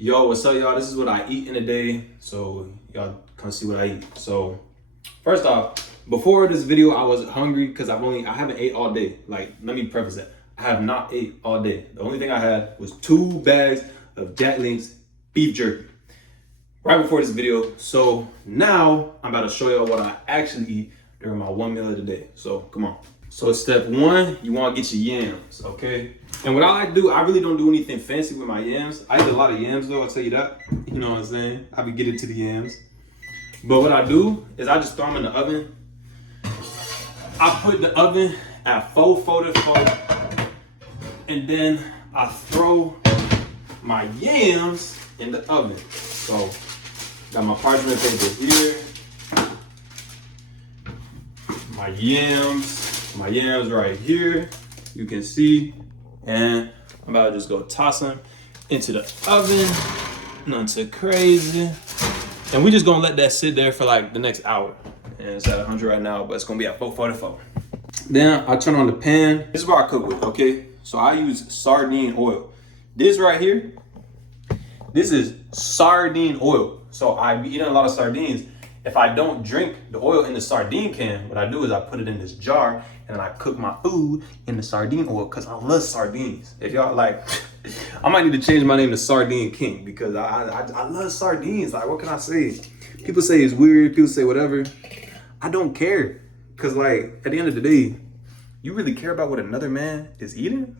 Yo, what's up, y'all? This is what I eat in a day, so y'all come see what I eat. So, first off, before this video, I was hungry because I haven't ate all day. Like, let me preface that. I have not ate all day. The only thing I had was 2 bags of Jack Link's beef jerky right before this video. So now I'm about to show y'all what I actually eat during my 1 meal of the day. So come on. So step 1, you want to get your yams, okay? And what I like to do, I really don't do anything fancy with my yams. I eat a lot of yams though, I'll tell you that. You know what I'm saying? I be getting to the yams. But what I do is I just throw them in the oven. I put the oven at 444, and then I throw my yams in the oven. So got my parchment paper here. My yams right here, you can see, and I'm about to just go toss them into the oven, nothing too crazy, and we just gonna let that sit there for like the next hour. And it's at 100 right now, but it's gonna be at 444. Then I turn on the pan. This is what I cook with, okay? So I use sardine oil. This right here, this is sardine oil. So I be eating a lot of sardines. If I don't drink the oil in the sardine can, what I do is I put it in this jar and then I cook my food in the sardine oil because I love sardines. If y'all like, I might need to change my name to Sardine King because I love sardines. Like, what can I say? People say it's weird. People say whatever. I don't care because, like, at the end of the day, you really care about what another man is eating?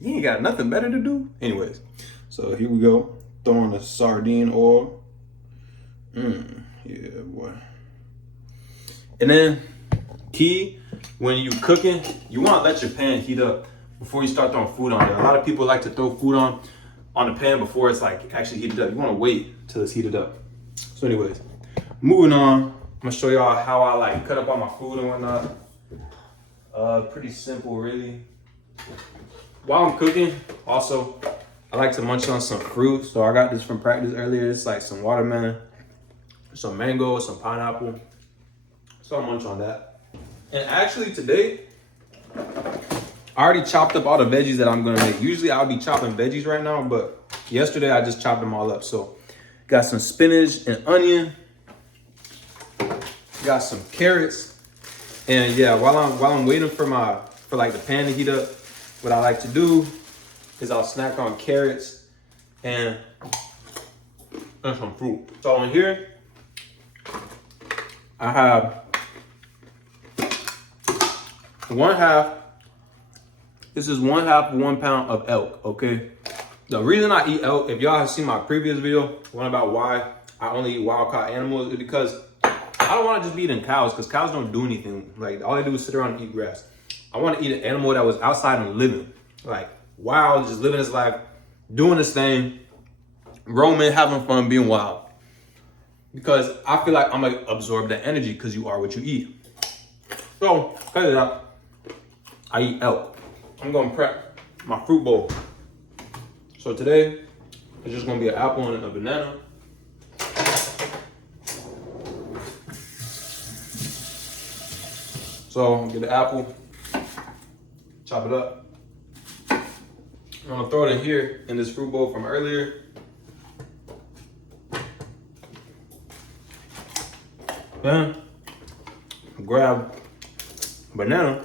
You ain't got nothing better to do? Anyways, so here we go. Throwing the sardine oil. Yeah, boy. And then, key, when you cooking, you want to let your pan heat up before you start throwing food on there. A lot of people like to throw food on the pan before it's like actually heated up. You want to wait till it's heated up. So anyways, moving on, I'm gonna show y'all how I like cut up all my food and whatnot. Pretty simple, really. While I'm cooking, also, I like to munch on some fruit. So I got this from practice earlier. It's like some watermelon, some mango, some pineapple. So I'll munch on that. And actually today, I already chopped up all the veggies that I'm gonna make. Usually I'll be chopping veggies right now, but yesterday I just chopped them all up. So got some spinach and onion, got some carrots. And yeah, while I'm waiting for like the pan to heat up, what I like to do is I'll snack on carrots and some fruit. So in here, I have 1/2. This is 1/2 of 1 pound of elk, okay? The reason I eat elk, if y'all have seen my previous video, one about why I only eat wild caught animals, is because I don't want to just be eating cows, because cows don't do anything. Like, all they do is sit around and eat grass. I want to eat an animal that was outside and living. Like, wild, just living his life, doing his thing, roaming, having fun, being wild. Because I feel like I'm going to absorb that energy because you are what you eat. So, cut it out. I eat elk. I'm going to prep my fruit bowl. So today, it's just going to be an apple and a banana. So, get the apple, chop it up. I'm going to throw it in here in this fruit bowl from earlier. Then, grab a banana.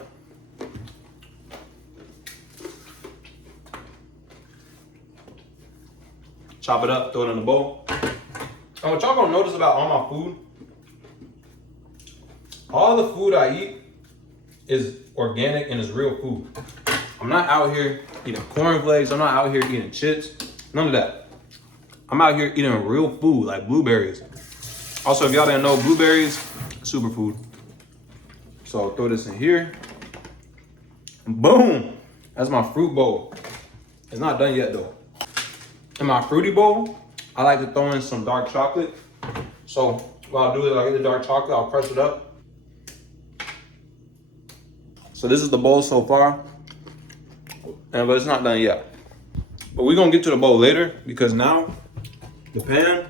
Chop it up, throw it in the bowl. And what y'all gonna notice about all my food, all the food I eat is organic and is real food. I'm not out here eating cornflakes. I'm not out here eating chips. None of that. I'm out here eating real food, like blueberries. Also, if y'all didn't know, blueberries, superfood. So I'll throw this in here. Boom! That's my fruit bowl. It's not done yet though. In my fruity bowl, I like to throw in some dark chocolate. So what I'll do is I'll get the dark chocolate, I'll crush it up. So this is the bowl so far, but it's not done yet. But we're gonna get to the bowl later because now the pan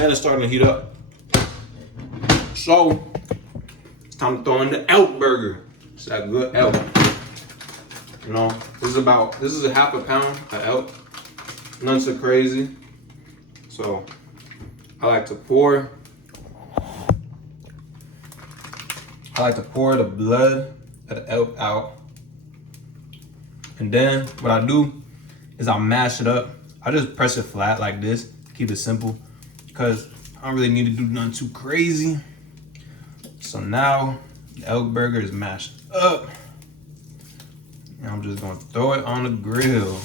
is starting to heat up. So it's time to throw in the elk burger. It's that good elk. You know, this is a half a pound of elk. None so crazy. So I like to pour the blood of the elk out. And then what I do is I mash it up. I just press it flat like this, keep it simple, because I don't really need to do nothing too crazy. So now the elk burger is mashed up. And I'm just gonna throw it on the grill.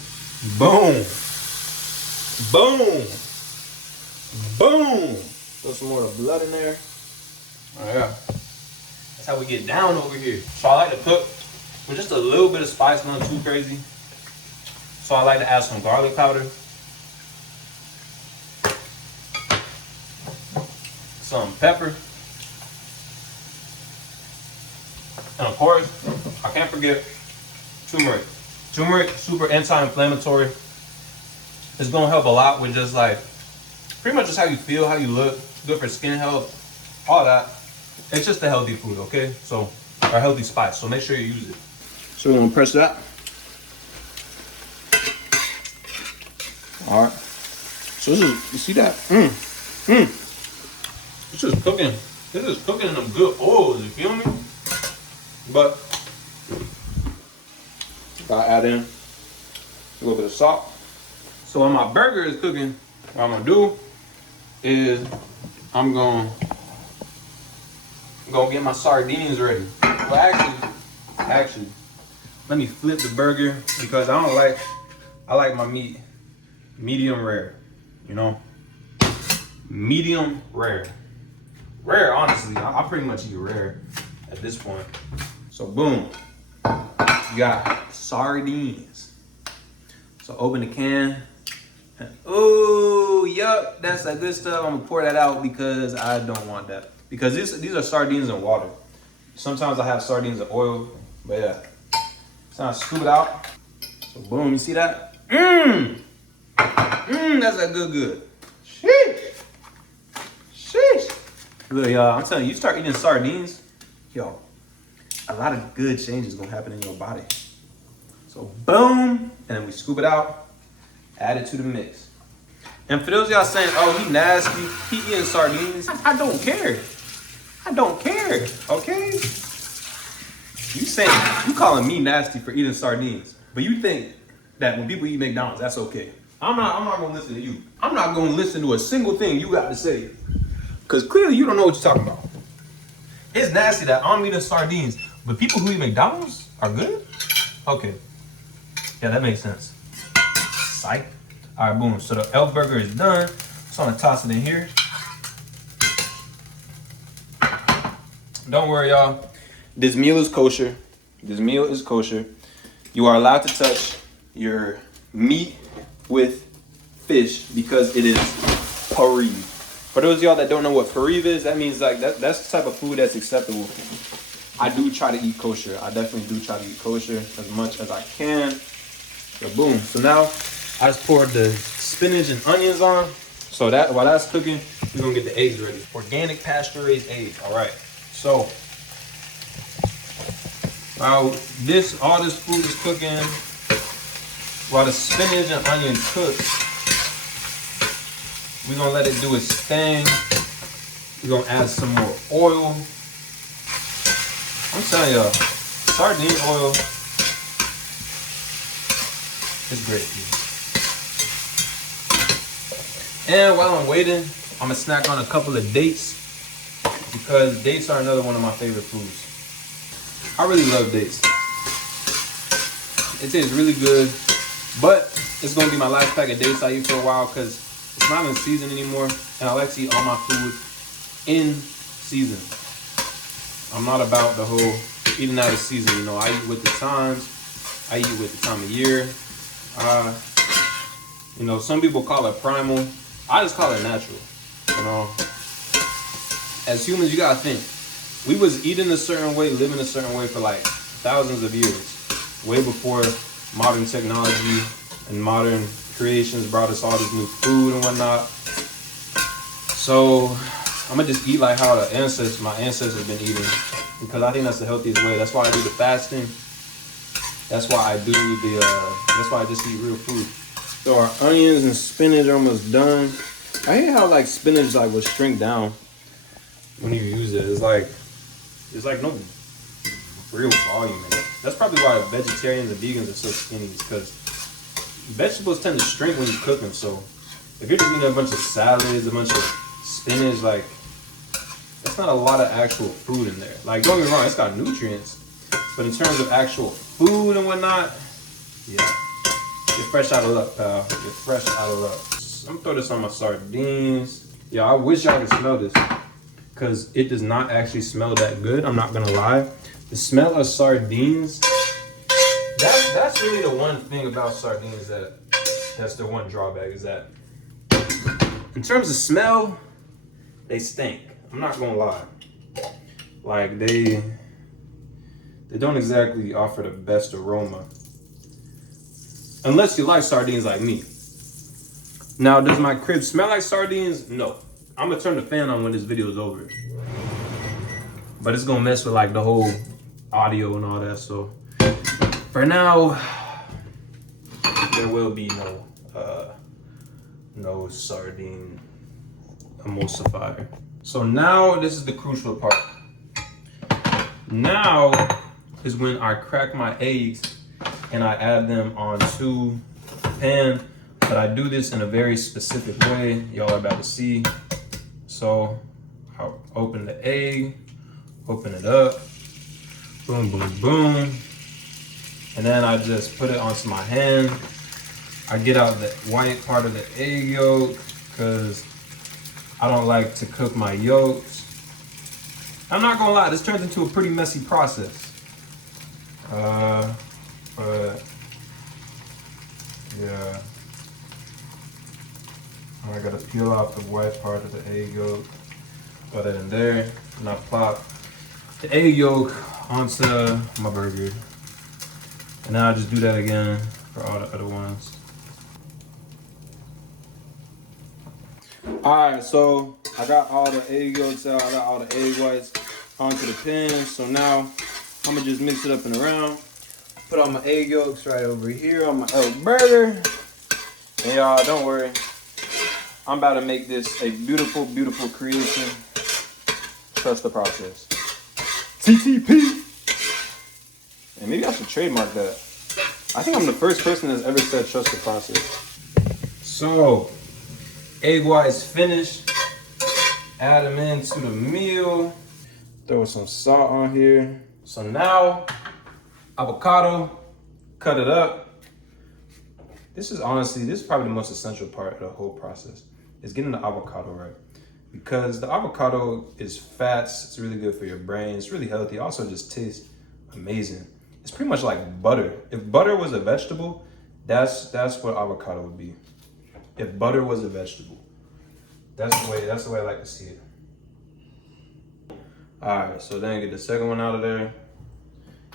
Boom. Boom. Boom. Throw some more of the blood in there. Oh yeah. That's how we get down over here. So I like to cook with just a little bit of spice, nothing too crazy. So I like to add some garlic powder, some pepper, and of course, I can't forget turmeric. Turmeric, super anti-inflammatory. It's gonna help a lot with just like, pretty much just how you feel, how you look, good for skin health, all that. It's just a healthy food, okay? So, or healthy spice, so make sure you use it. So we're gonna press that. All right. So this is, you see that? This is cooking. This is cooking in them good oils, you feel me? But, gotta add in a little bit of salt. So when my burger is cooking, what I'm gonna do is I'm gonna get my sardines ready. Well, actually, let me flip the burger because I like my meat medium rare, you know? Medium rare. Rare, honestly, I pretty much eat rare at this point. So boom, you got sardines. So open the can. Oh, yup, that's that good stuff. I'm gonna pour that out because I don't want that. Because these are sardines in water. Sometimes I have sardines in oil, but yeah. So I scoop it out. So boom, you see that? That's that good. Sheesh. Look, y'all, I'm telling you, you start eating sardines, yo, a lot of good changes gonna happen in your body. So boom, and then we scoop it out, add it to the mix. And for those of y'all saying, oh, he nasty, he eating sardines, I don't care. Okay? You calling me nasty for eating sardines, but you think that when people eat McDonald's, that's okay. I'm not gonna listen to you. I'm not gonna listen to a single thing you got to say. Cause clearly you don't know what you're talking about. It's nasty that I'm eating sardines, but people who eat McDonald's are good? Okay. Yeah, that makes sense. Psych. All right, boom. So the elk burger is done. So I'm gonna toss it in here. Don't worry, y'all. This meal is kosher. You are allowed to touch your meat with fish because it is pariv. For those of y'all that don't know what pariv is, that means like that's the type of food that's acceptable. I do try to eat kosher. I definitely do try to eat kosher as much as I can. So boom. So now I just poured the spinach and onions on. So that while that's cooking, we're gonna get the eggs ready. Organic pasture-raised eggs. All right. So while all this food is cooking, while the spinach and onion cooks, we're gonna let it do its thing. We're gonna add some more oil. I'm telling y'all, sardine oil is great. And while I'm waiting, I'm gonna snack on a couple of dates because dates are another one of my favorite foods. I really love dates. It tastes really good, but it's gonna be my last pack of dates I eat for a while because it's not in season anymore, and I like to eat all my food in season. I'm not about the whole eating out of season, you know. I eat with the times. I eat with the time of year. You know, some people call it primal. I just call it natural, you know. As humans, you gotta think. We was eating a certain way, living a certain way for like thousands of years. Way before modern technology and modern creations brought us all this new food and whatnot. So I'm gonna just eat like how my ancestors have been eating because I think that's the healthiest way. That's why I do the fasting. That's why I do that's why I just eat real food. So our onions and spinach are almost done. I hate how like spinach like will shrink down when you use it. It's like no real volume in it. That's probably why vegetarians and vegans are so skinny, because vegetables tend to shrink when you cook them. So if you're just eating a bunch of salads, a bunch of spinach, like that's not a lot of actual food in there. Like, don't get me wrong, it's got nutrients, but in terms of actual food and whatnot, yeah, you're fresh out of luck, pal. You're fresh out of luck. I'm gonna throw this on my sardines. Yeah, I wish y'all could smell this, because it does not actually smell that good. I'm not gonna lie. The smell of sardines, that's really the one thing about sardines that's the one drawback, is that in terms of smell, they stink. I'm not gonna lie. Like they don't exactly offer the best aroma. Unless you like sardines like me. Now, does my crib smell like sardines? No. I'm gonna turn the fan on when this video is over. But it's gonna mess with like the whole audio and all that. So for now, there will be no sardine emulsifier. So now this is the crucial part. Now is when I crack my eggs and I add them onto the pan. But I do this in a very specific way. Y'all are about to see. So I'll open the egg, open it up, boom, boom, boom. And then I just put it onto my hand. I get out the white part of the egg yolk because I don't like to cook my yolks. I'm not gonna lie, this turns into a pretty messy process. But yeah. I gotta peel off the white part of the egg yolk, put that in there, and I plop the egg yolk onto my burger. And now I just do that again for all the other ones. Alright, so I got all the egg yolks out, I got all the egg whites onto the pan. So now I'm gonna just mix it up and around. Put all my egg yolks right over here on my elk burger. And y'all, don't worry. I'm about to make this a beautiful, beautiful creation. Trust the process. TTP. And maybe I should trademark that. I think I'm the first person that's ever said trust the process. So, egg whites finished. Add them into the meal. Throw some salt on here. So now, avocado, cut it up. This is probably the most essential part of the whole process, is getting the avocado right. Because the avocado is fats, it's really good for your brain, it's really healthy, also just tastes amazing. It's pretty much like butter. If butter was a vegetable, that's what avocado would be. If butter was a vegetable. That's the way I like to see it. Alright, so then get the second one out of there.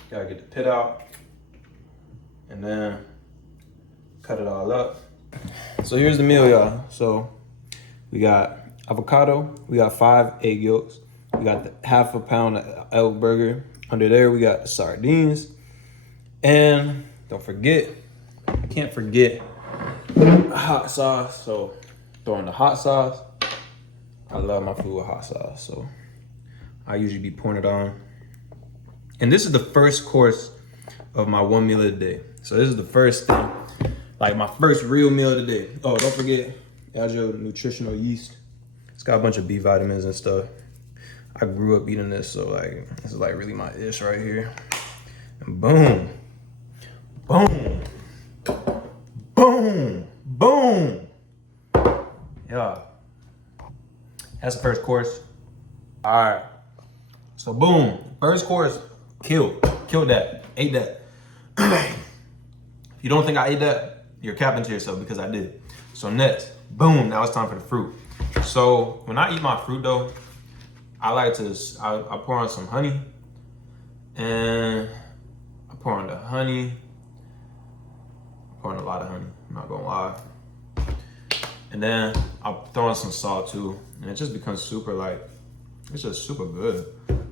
Gotta get the pit out. And then cut it all up. So here's the meal, y'all. So we got avocado, we got 5 egg yolks, we got the half a pound of elk burger. Under there, we got the sardines. And don't forget, can't forget hot sauce. So throw in the hot sauce. I love my food with hot sauce, so I usually be pouring it on. And this is the first course of my one meal a day. So this is the first thing, like my first real meal of the day. Oh, don't forget, add your nutritional yeast. It's got a bunch of B vitamins and stuff. I grew up eating this, so like this is like really my ish right here. And boom, boom, boom, boom. Yeah, that's the first course. All right, so boom, first course, killed that, ate that. If you don't think I ate that, you're capping to yourself, because I did. So next, boom, now it's time for the fruit. So when I eat my fruit though, I like to, I pour on some honey, and I pour on the honey. I pour on a lot of honey, I'm not gonna lie. And then I'll throw on some salt too, and it just becomes super like, it's just super good.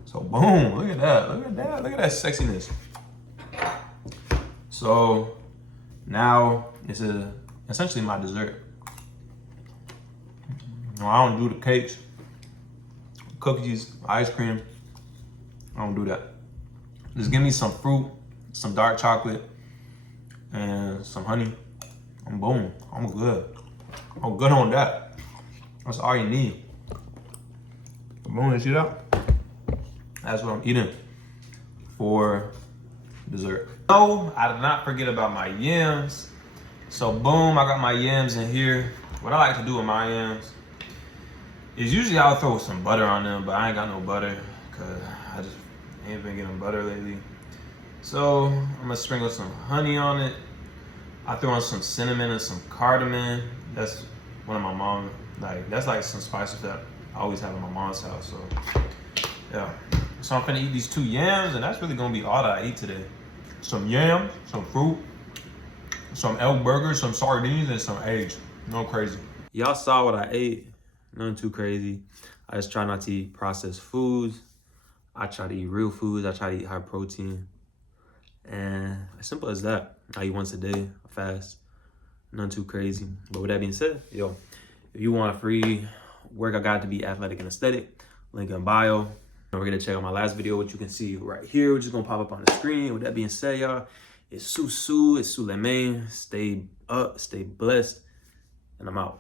So boom, look at that, look at that, look at that sexiness. So now it's a essentially my dessert. No, I don't do the cakes, cookies, ice cream. I don't do that. Just give me some fruit, some dark chocolate, and some honey. And boom, I'm good. I'm good on that. That's all you need. Boom, you see that? That's what I'm eating for dessert. No, I did not forget about my yams. So boom, I got my yams in here. What I like to do with my yams is usually I'll throw some butter on them, but I ain't got no butter because I just ain't been getting butter lately. So I'm gonna sprinkle some honey on it. I throw in some cinnamon and some cardamom. That's one of my mom, that's like some spices that I always have in my mom's house. So yeah. So I'm finna eat these 2 yams, and that's really gonna be all that I eat today. Some yams, some fruit, some elk burgers, some sardines, and some eggs. No crazy. Y'all saw what I ate. Nothing too crazy. I just try not to eat processed foods. I try to eat real foods. I try to eat high protein. And as simple as that. I eat once a day, I fast. Nothing too crazy. But with that being said, yo, if you want a free workout guide to be athletic and aesthetic, link in bio. Don't forget to check out my last video, which you can see right here, which is gonna pop up on the screen. With that being said, y'all, it's Susu, it's Suleiman. Stay up, stay blessed, and I'm out.